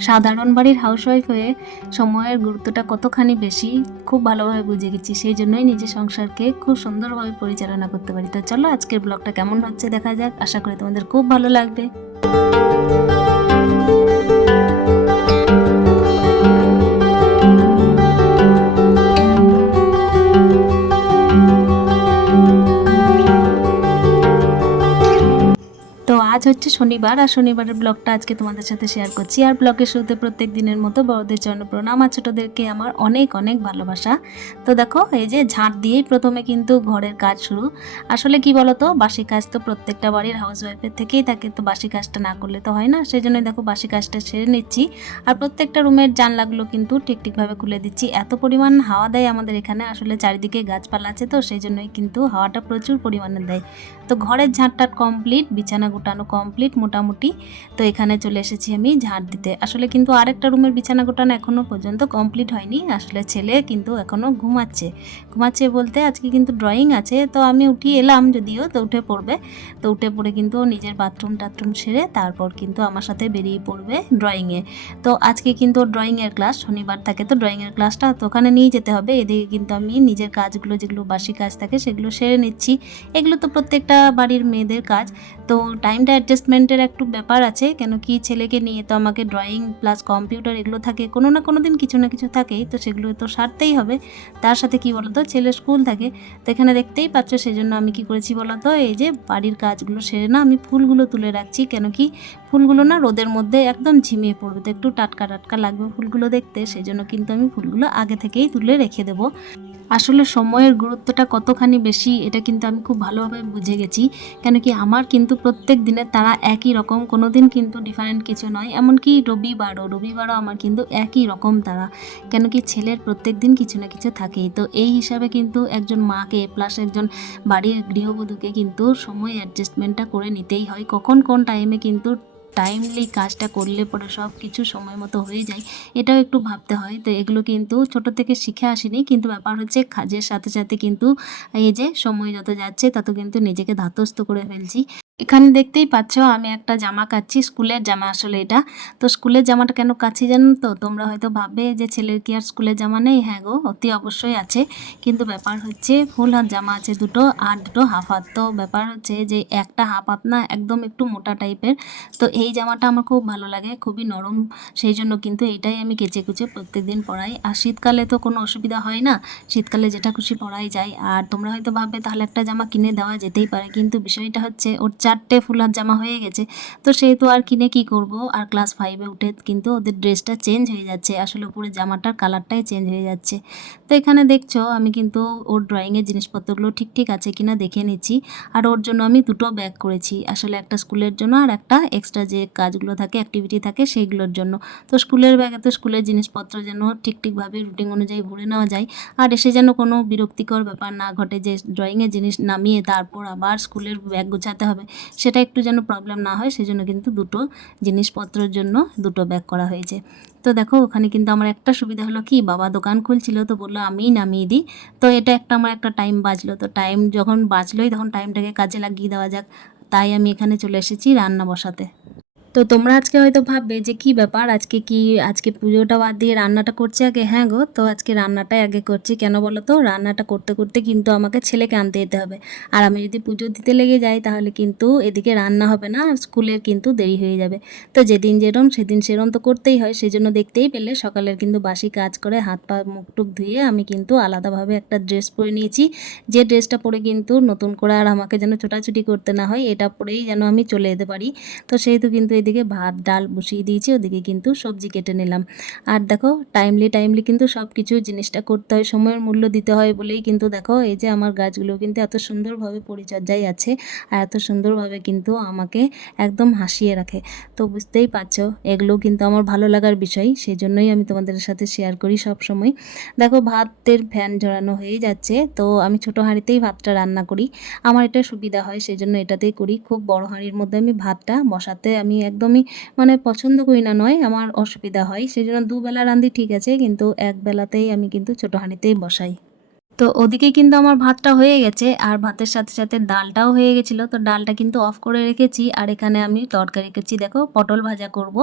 সাধারণ বাড়ির হাউসওয়াইফ হয়ে সময়ের গুরুত্বটা কতখানি বেশি, খুব ভালোভাবে বুঝে গেছি। সেই জন্যই নিজের সংসারকে খুব সুন্দরভাবে পরিচালনা করতে পারি। তো চলো আজকের ব্লগটা কেমন হচ্ছে দেখা যাক। আশা করি তোমাদের খুব ভালো লাগবে। হচ্ছে শনিবার আর শনিবারের ব্লগটা আজকে তোমাদের সাথে শেয়ার করছি। আর ব্লগের শুরুতে প্রত্যেক দিনের মতো বড়দের জন্য প্রণাম আর ছোটোদেরকে আমার অনেক অনেক ভালোবাসা। তো দেখো, এই যে ঝাঁট দিয়েই প্রথমে কিন্তু ঘরের কাজ শুরু। আসলে কি বলতো, বাসি কাজ তো প্রত্যেকটা বাড়ির হাউস ওয়াইফের থেকেই থাকে, তো বাসি কাজটা না করলে তো হয় না। সেই জন্যই দেখো, বাসি কাজটা সেরে নিচ্ছি। আর প্রত্যেকটা রুমের জানলাগুলো কিন্তু ঠিক ঠিকভাবে খুলে দিচ্ছি। এত পরিমাণ হাওয়া দেয় আমাদের এখানে, আসলে চারিদিকে গাছপালা আছে তো, সেই জন্যই কিন্তু হাওয়াটা প্রচুর পরিমাণে দেয়। তো ঘরের ঝাঁটটা কমপ্লিট বিছানা গোটানো কমপ্লিট মোটামুটি। তো এখানে চলে এসেছি আমি ঝাঁট দিতে। আসলে কিন্তু আরেকটা রুমের বিছানা গোটানো এখনও পর্যন্ত কমপ্লিট হয়নি। আসলে ছেলে কিন্তু এখনও ঘুমাচ্ছে। ঘুমাচ্ছে বলতে আজকে কিন্তু ড্রয়িং আছে। তো আমি উঠি এলাম যদিও, তো উঠে পড়বে। তো উঠে পড়ে কিন্তু নিজের বাথরুম টাথরুম সেরে তারপর কিন্তু আমার সাথে বেরিয়ে পড়বে ড্রয়িংয়ে তো আজকে কিন্তু ড্রয়িংয়ের ক্লাস শনিবার থাকে তো ড্রয়িংয়ের ক্লাসটা তো ওখানে নিয়ে যেতে হবে। এদিকে কিন্তু আমি নিজের কাজগুলো, যেগুলো বাসি কাজ থাকে সেগুলো সেরে নিচ্ছি। এগুলো তো প্রত্যেকটা বাড়ির মেয়েদের কাজ। তো টাইমটা অ্যাডজাস্টমেন্টের একটু ব্যাপার আছে, কেন কি ছেলেকে নিয়ে তো আমাকে ড্রয়িং প্লাস কম্পিউটার এগুলো থাকে, কোনো না কোনো দিন কিছু না কিছু থাকেই, তো সেগুলো তো সারতেই হবে। তার সাথে কি বলতো, ছেলে স্কুল থাকে, তো এখানে দেখতেই পাচ্ছ সেই জন্য আমি কি করেছি বলতো, এই যে বাড়ির কাজগুলো সেরে না আমি ফুলগুলো তুলে রাখছি, কেন কি ফুলগুলো না রোদের মধ্যে একদম ঝিমিয়ে পড়বে, তো একটু টাটকা টাটকা লাগবে ফুলগুলো দেখতে সেই জন্য কিন্তু আমি ফুলগুলো আগে থেকেই তুলে রেখে দেবো। আসলে সময়ের গুরুত্বটা কতখানি বেশি, এটা কিন্তু আমি খুব ভালোভাবে বুঝে গেছি, কেন কি আমার কিন্তু প্রত্যেক দিনের তারা একই রকম কোনো দিন কিন্তু ডিফারেন্ট কিছু নয়। এমনকি রবিবারও রবিবারও আমার কিন্তু একই রকম তারা। কেন কি ছেলের প্রত্যেক দিন কিছু না কিছু থাকেই। তো এই হিসাবে কিন্তু একজন মাকে প্লাস একজন বাড়ির গৃহবধূকে কিন্তু সময় অ্যাডজাস্টমেন্টটা করে নিতেই হয়। কখন কোন টাইমে কিন্তু টাইমলি কাজটা করলে পরে সব কিছু সময় মতো হয়ে যায়, এটাও একটু ভাবতে হয়। তো এগুলো কিন্তু ছোট থেকে শিখে আসিনি, কিন্তু ব্যাপার হচ্ছে কাজের সাথে সাথে কিন্তু এই যে সময় যত যাচ্ছে, তত কিন্তু নিজেকে ধাতস্থ করে ফেলছি। এখানে দেখতেই পাচ্ছ আমি একটা জামা কাচ্ছি, স্কুলের জামা আসলে এটা। তো স্কুলের জামাটা কেন কাচ্ছি জানো তো? তোমরা হয়তো ভাববে যে ছেলের কি আর স্কুলের জামা নেই? হ্যাঁ গো, অতি অবশ্যই আছে। কিন্তু ব্যাপার হচ্ছে ফুল হাত জামা আছে দুটো আর দুটো হাফ হাত তো ব্যাপার হচ্ছে যে একটা হাফ হাত না একদম একটু মোটা টাইপের। তো এই জামাটা আমার খুব ভালো লাগে, খুবই নরম। সেই জন্য কিন্তু এইটাই আমি কেচে কুচে প্রত্যেকদিন পরাই। আর শীতকালে তো কোনো অসুবিধা হয় না। শীতকালে যেটা খুশি পরাই যায়। আর তোমরা হয়তো ভাববে তাহলে একটা জামা কিনে দেওয়া যেতেই পারে। কিন্তু বিষয়টা হচ্ছে ওর চারটে ফুলার জামা হয়ে গেছে। তো সেই তো আর কিনে কি করব? আর ক্লাস ফাইভে উঠে কিন্তু ওদের ড্রেসটা চেঞ্জ হয়ে যাচ্ছে। আসলে উপরে জামাটার কালারটাই চেঞ্জ হয়ে যাচ্ছে। তো এখানে দেখছ, আমি কিন্তু ওর ড্রয়িংয়ের জিনিসপত্রগুলো ঠিক ঠিক আছে কিনা দেখে নিচ্ছি। আর ওর জন্য আমি দুটো ব্যাগ করেছি। আসলে একটা স্কুলের জন্য আর একটা এক্সট্রা যে কাজগুলো থাকে অ্যাক্টিভিটি থাকে সেইগুলোর জন্য। তো স্কুলের ব্যাগে তো স্কুলের জিনিসপত্র যেন ঠিক ঠিকভাবে রুটিন অনুযায়ী ভরে নেওয়া যায়। আর এসে যেন কোনো বিরক্তিকর ব্যাপার না ঘটে যে ড্রয়িংয়ের জিনিস নামিয়ে তারপর আবার স্কুলের ব্যাগ গোছাতে হবে। সেটা একটু যেন প্রবলেম না হয়, সেজন্য কিন্তু দুটো জিনিসপত্রের জন্য দুটো ব্যাগ করা হয়েছে। তো দেখো, ওখানে কিন্তু আমার একটা সুবিধা হলো কি, বাবা দোকান খুলছিল তো বলল, আমিই নামিয়ে দিই। তো এটা একটা আমার একটা টাইম বাঁচলো। তো টাইম যখন বাঁচলোই, তখন টাইমটাকে কাজে লাগিয়ে দেওয়া যাক। তাই আমি এখানে চলে এসেছি রান্না বসাতে। তো তোমরা আজকে হয়তো ভাববে যে কি ব্যাপার? আজকে কি, আজকে পুজোটা বাদ দিয়ে রান্নাটা করছে আগে? হ্যাঁ গো, তো আজকে রান্নাটাই আগে করছি। কেন বলো তো? রান্নাটা করতে করতে কিন্তু আমাকে ছেলেকে আনতে যেতে হবে। আর আমি যদি পুজো দিতে লেগে যাই তাহলে কিন্তু এদিকে রান্না হবে না স্কুলের কিন্তু দেরি হয়ে যাবে। তো যেদিন যেরম, সেদিন সেরম তো করতেই হয় সেই জন্য দেখতেই পেলে সকালের কিন্তু বাসি কাজ করে হাত পা, মুখ টুক ধুয়ে আমি কিন্তু আলাদাভাবে একটা ড্রেস পরে নিয়েছি। যে ড্রেসটা পরে কিন্তু নতুন করে আর আমাকে যেন ছোটাছুটি করতে না হয়, এটা পরেই যেন আমি চলে যেতে পারি। তো সেহেতু কিন্তু এদিকে ভাত, ডাল বসিয়ে দিয়েছি, ওদিকে কিন্তু সবজি কেটে নিলাম। আর দেখো টাইমলি টাইমলি কিন্তু সব কিছু জিনিসটা করতে হয়, সময়ের মূল্য দিতে হয় বলেই কিন্তু দেখো, এই যে আমার গাছগুলো কিন্তু এত সুন্দরভাবে পরিচর্যায় আছে আর এত সুন্দরভাবে কিন্তু আমাকে একদম হাসিয়ে রাখে। তো বুঝতেই পারছ, এগুলো কিন্তু আমার ভালো লাগার বিষয় সেই জন্যই আমি তোমাদের সাথে শেয়ার করি সব সময় দেখো, ভাতের ফ্যান ঝরানো হয়ে যাচ্ছে, তো আমি ছোটো হাঁড়িতেই ভাতটা রান্না করি। আমার এটা সুবিধা হয় সেই জন্য এটাতেই করি। খুব বড় হাঁড়ির মধ্যে আমি ভাতটা বসাতে আমি একদমই মানে পছন্দ করি না, নয় আমার অসুবিধা হয়। সেই জন্য দুবেলা রাঁধি ঠিক আছে, কিন্তু এক বেলাতেই আমি কিন্তু ছোটো হাঁড়িতেই বসাই। তো ওদিকে কিন্তু আমার ভাতটা হয়ে গেছে, আর ভাতের সাথে সাথে ডালটাও হয়ে গেছিল। তো ডালটা কিন্তু অফ করে রেখেছি, আর এখানে আমি তরকারি করছি। দেখো, পটল ভাজা করব।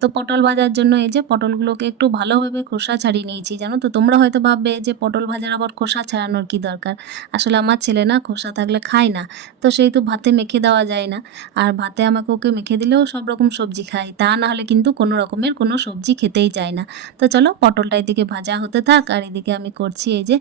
তো পটল ভাজার জন্য এই যে পটলগুলোকে একটু ভালোভাবে খোসা ছাড়িয়ে নিয়েছি, জানো তো? তোমরা হয়তো ভাববে যে পটল ভাজার আবার খোসা ছাড়ানোর কি দরকার? আসলে আমার ছেলে না খোসা থাকলে খায় না, তো সেই তো ভাতে মেখে দেওয়া যায় না। আর ভাতে আমাকে ওকে মেখে দিলেও সব রকম সবজি খায়, তা না হলে কিন্তু কোনো রকমের কোনো সবজি খেতেই চায় না। তো চলো, পটলটা এদিকে ভাজা হতে থাক, আর এদিকে আমি করছি এই যে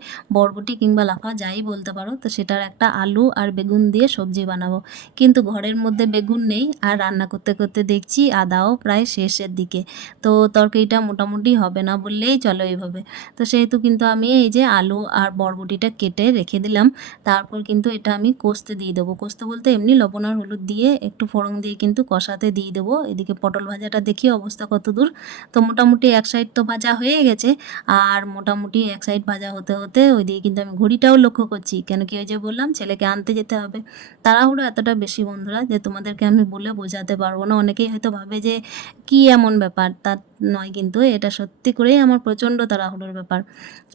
বরবটি কিংবা লাফা যাই বলতে পারো, তো সেটার একটা আলু আর বেগুন দিয়ে সবজি বানাবো। কিন্তু ঘরের মধ্যে বেগুন নেই, আর রান্না করতে করতে দেখছি আদাও প্রায় শেষের দিকে। তো তরকারিটা মোটামুটি হবে না বললেই চলো এইভাবে তো সেহেতু কিন্তু আমি এই যে আলু আর বরবটিটা কেটে রেখে দিলাম। তারপর কিন্তু এটা আমি কষতে দিয়ে দেবো। কষতে বলতে এমনি লবণ আর হলুদ দিয়ে একটু ফোড়ন দিয়ে কিন্তু কষাতে দিয়ে দেবো। এদিকে পটল ভাজাটা দেখি অবস্থা কত দূর। তো মোটামুটি এক সাইড তো ভাজা হয়ে গেছে, আর মোটামুটি এক সাইড ভাজা হতে হতে ওইদিকে কিন্তু আমি ঘড়িটাও লক্ষ্য করছি, কেন কি ওই যে বললাম, ছেলেকে আনতে যেতে হবে। তাড়াহুড়ো এতটা বেশি বন্ধুরা যে তোমাদেরকে আমি বলে বোঝাতে পারব না। অনেকেই হয়তো ভাবে যে কি এমন ব্যাপার, তা নয় কিন্তু এটা সত্যি করেই আমার প্রচণ্ড তাড়াহুড়োর ব্যাপার।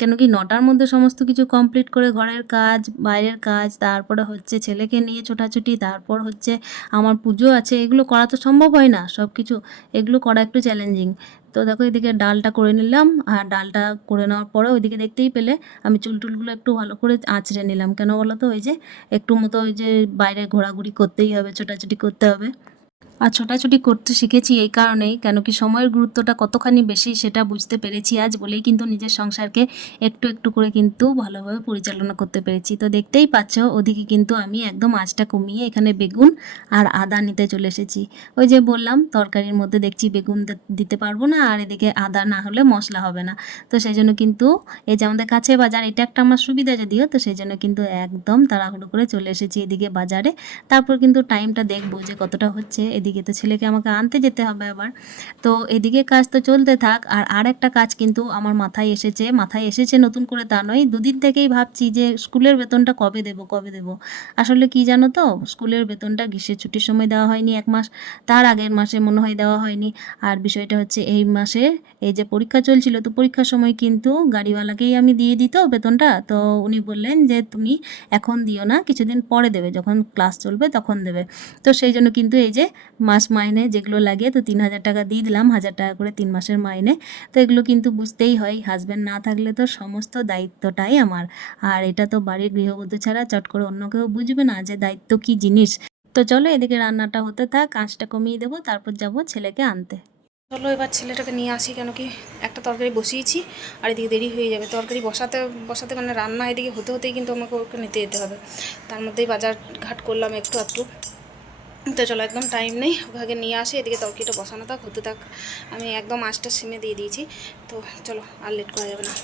কেন কি নটার মধ্যে সমস্ত কিছু কমপ্লিট করে ঘরের কাজ, বাইরের কাজ, তারপরে হচ্ছে ছেলেকে নিয়ে ছোটাছুটি, তারপর হচ্ছে আমার পুজো আছে, এগুলো করা তো সম্ভব হয় না। সব কিছু এগুলো করা একটু চ্যালেঞ্জিং তো দেখো এদিকে ডালটা করে নিলাম আর ডালটা করে নেওয়ার পরে ওইদিকে দেখতেই পেলে আমি চুল টুলগুলো একটু ভালো করে আঁচড়ে নিলাম। কেন বলো তো? ওই যে একটু মতো ওই যে বাইরে ঘোরাঘুরি করতেই হবে, ছোটাছুটি করতে হবে। আর ছোটাছুটি করতে শিখেছি এই কারণেই, কেন কি সময়ের গুরুত্বটা কতখানি বেশি সেটা বুঝতে পেরেছি আজ বলেই কিন্তু নিজের সংসারকে একটু একটু করে কিন্তু ভালোভাবে পরিচালনা করতে পেরেছি। তো দেখতেই পাচ্ছ, ওদিকে কিন্তু আমি একদম আঁচটা কমিয়ে এখানে বেগুন আর আদা নিতে চলে এসেছি। ওই যে বললাম, তরকারির মধ্যে দেখছি বেগুন দিতে পারব না আর এদিকে আদা না হলে মশলা হবে না। তো সেই জন্য কিন্তু এই যে আমাদের কাছে বাজার, এটা একটা আমার সুবিধা যদিও, তো সেই জন্য কিন্তু একদম তাড়াহুড়ো করে চলে এসেছি এদিকে বাজারে। তারপর কিন্তু টাইমটা দেখব যে কতটা হচ্ছে এদিকে তো ছেলেকে আমাকে আনতে যেতে হবে আবার। তো এদিকে কাজ তো চলতে থাক, আর আর একটা কাজ কিন্তু আমার মাথায় এসেছে মাথায় এসেছে নতুন করে তা নয়, দুদিন থেকেই ভাবছি যে স্কুলের বেতনটা কবে দেবো কবে দেবো? আসলে কি জানো তো, স্কুলের বেতনটা গ্রীষ্মের ছুটির সময় দেওয়া হয়নি এক মাস, তার আগের মাসে মনে হয় দেওয়া হয়নি। আর বিষয়টা হচ্ছে এই মাসে এই যে পরীক্ষা চলছিল, তো পরীক্ষার সময় কিন্তু গাড়িওয়ালাকেই আমি দিয়ে দিত বেতনটা। তো উনি বললেন যে তুমি এখন দিও না, কিছুদিন পরে দেবে, যখন ক্লাস চলবে তখন দেবে। তো সেই জন্য কিন্তু এই যে মাস মাইনে যেগুলো লাগে, তো তিন হাজার টাকা দিয়ে দিলাম, হাজার টাকা করে তিন মাসের মাইনে। তো এগুলো কিন্তু বুঝতেই হয় হাজব্যান্ড না থাকলে তো সমস্ত দায়িত্বটাই আমার। আর এটা তো বাড়ির গৃহবধূ ছাড়া চট করে অন্য কেউ বুঝবে না যে দায়িত্ব কি জিনিস। তো চলো এদিকে রান্নাটা হতে থাক কাঁচটা কমিয়ে দেবো, তারপর যাব ছেলেকে আনতে। চলো এবার ছেলেটাকে নিয়ে আসি, কেন কি একটা তরকারি বসিয়েছি, আর এদিকে দেরি হয়ে যাবে। তরকারি বসাতে বসাতে মানে রান্না এদিকে হতে হতেই কিন্তু আমাকে ওকে নিতে যেতে হবে। তার মধ্যেই বাজার ঘাট করলাম একটু একটু তো চলো একদম টাইম নেই ওকে নিয়ে আসে, এদিকে তরকিটা বসানো থাক, হতে থাক। আমি একদম আঁচটা সিমে দিয়ে দিয়েছি। তো চলো আর লেট করা যাবে না।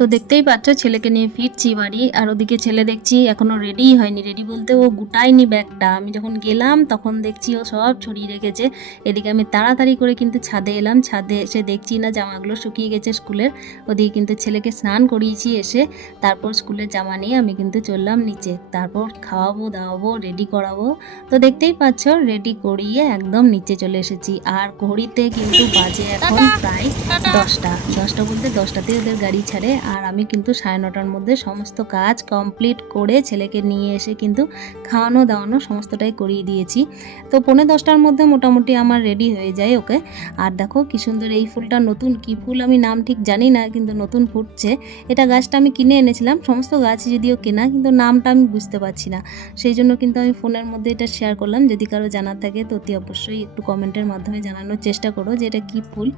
তো দেখতেই পাচ্ছ ছেলেকে নিয়ে ফিরছি বাড়ি আর ওদিকে ছেলে দেখছি এখনও রেডি হয়নি। রেডি বলতে ও গুটায়নি ব্যাগটা। আমি যখন গেলাম তখন দেখছি ও সব ছড়িয়ে রেখেছে। এদিকে আমি তাড়াতাড়ি করে কিন্তু ছাদে এলাম। ছাদে এসে দেখছি না জামাগুলো শুকিয়ে গেছে স্কুলের। ওদিকে কিন্তু ছেলেকে স্নান করিয়েছি এসে তারপর স্কুলের জামা নিয়ে আমি কিন্তু চললাম নিচে। তারপর খাওয়াবো দাওয়াবো রেডি করাবো। তো দেখতেই পাচ্ছ রেডি করিয়ে একদম নিচে চলে এসেছি। আর ঘড়িতে কিন্তু বাজে এখন প্রায় দশটা। দশটা বলতে দশটাতে ওদের গাড়ি ছাড়ে। আর আমি কিন্তু সাড়ে নটার মধ্যে সমস্ত কাজ কমপ্লিট করে ছেলেকে নিয়ে এসে কিন্তু খাওয়ানো, দাওয়ানো সমস্তটাই করিয়ে দিয়েছি। তো পৌনে দশটার মধ্যে মোটামুটি আমার রেডি হয়ে যায় ওকে। আর দেখো কি সুন্দর এই ফুলটা নতুন কি ফুল আমি নাম ঠিক জানি না, কিন্তু নতুন ফুটছে। এটা গাছটা আমি কিনে এনেছিলাম, সমস্ত গাছ যদিও কেনা, কিন্তু নামটা আমি বুঝতে পারছি না। সেই জন্য কিন্তু আমি ফোনের মধ্যে এটা শেয়ার করলাম। যদি কারও জানার থাকে তো অতি অবশ্যই একটু কমেন্টের মাধ্যমে জানানোর চেষ্টা করো যে এটা কী ফুল।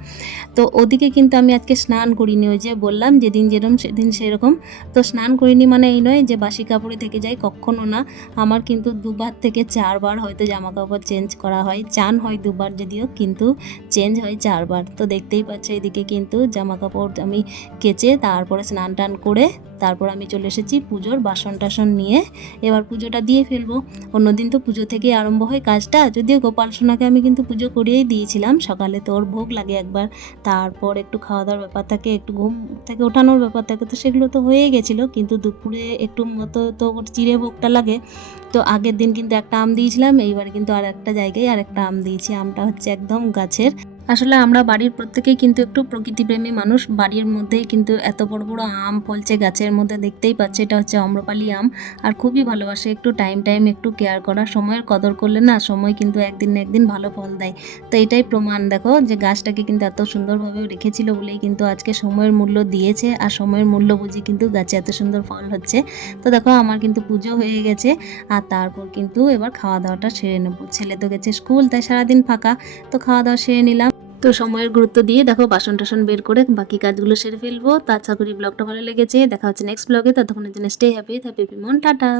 তো ওদিকে কিন্তু আমি আজকে স্নান করিনি, ওই যে বললাম যেদিন যেরকম সেদিন সেরকম। তো স্নান করিনি মানে এই নয় যে বাসি কাপড়ে থেকে যাই কখনো না। আমার কিন্তু দুবার থেকে চারবার হয়তো জামা কাপড় চেঞ্জ করা হয়। চান হয় দুবার যদিও, কিন্তু চেঞ্জ হয় চারবার। তো দেখতেই পাচ্ছ এদিকে কিন্তু জামা কাপড় আমি কেচে তারপরে স্নান টান করে তারপর আমি চলে এসেছি পুজোর বাসন টাসন নিয়ে। এবার পুজোটা দিয়ে ফেলব। অন্যদিন তো পুজো থেকে আরম্ভ হয় কাজটা। যদিও গোপাল সোনাকে আমি কিন্তু পুজো করিয়েই দিয়েছিলাম। সকালে তো ওর ভোগ লাগে একবার। তারপর একটু খাওয়া দাওয়ার ব্যাপার থাকে, একটু ঘুম থেকে ওঠানোর ব্যাপার থাকে। তো সেগুলো তো হয়ে গেছিল, কিন্তু দুপুরে একটু মতো তো চিড়ে ভোগটা লাগে। তো আগের দিন কিন্তু একটা আম দিয়েছিলাম, এইবার কিন্তু আর একটা জায়গায় আর একটা আম দিয়েছি। আমটা হচ্ছে একদম গাছের আসলে আমরা বাড়ির প্রত্যেকেই কিন্তু একটু প্রকৃতিপ্রেমী মানুষ। বাড়ির মধ্যেই কিন্তু এত বড় বড় আম ফলছে গাছের মধ্যে দেখতেই পাচ্ছে, এটা হচ্ছে অম্রপালি আম। আর খুবই ভালোবাসে একটু টাইম টাইম একটু কেয়ার করা, সময়ের কদর করলে না সময় কিন্তু একদিন না একদিন ভালো ফল দেয়। তো এটাই প্রমাণ দেখো যে গাছটাকে কিন্তু এত সুন্দরভাবে রেখেছিল বলেই কিন্তু আজকে সময়ের মূল্য দিয়েছে আর সময়ের মূল্য বুঝি কিন্তু গাছে এত সুন্দর ফল হচ্ছে। তো দেখো আমার কিন্তু পুজো হয়ে গেছে আর তারপর কিন্তু এবার খাওয়া দাওয়াটা সেরে নেব। ছেলে তো গেছে স্কুল, তাই সারাদিন ফাঁকা। তো খাওয়া দাওয়া সেরে নিলাম। তো সময়ের গুরুত্ব দিয়ে দেখো বাসন টাসন বের করে বাকি কাজগুলো সেরে ফেলব। তা আশা করি ব্লগটা ভালো লেগেছে। দেখা হচ্ছে নেক্সট ব্লগে ততক্ষণের জন্য স্টে হ্যাপি হ্যাপি মন টাটা।